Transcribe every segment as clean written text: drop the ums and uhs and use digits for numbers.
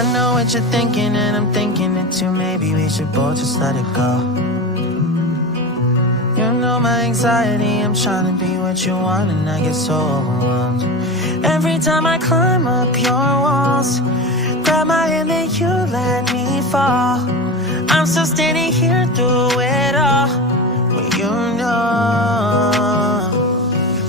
I know what you're thinking and I'm thinking it too. Maybe we should both just let it go. You know my anxiety, I'm trying to be what you want and I get so overwhelmed. Every time I climb up your walls, grab my hand and you let me fall. I'm still standing here through it all, but you know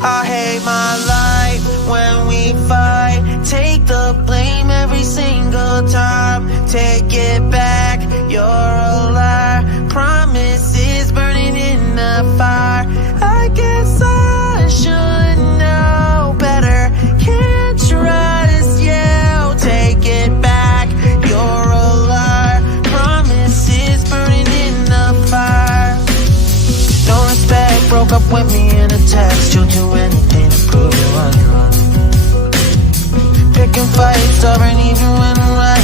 I hate my life when we fight. Take the blame every single time. Take it back, you're a liar. Promises burning in the fire. I guess I should know better. Can't trust you. Take it back, you're a liar. Promises burning in the fire. No respect, broke up with me in a text. You'll do anything to prove you're on your own. Picking fights, stubborn even when I'm right.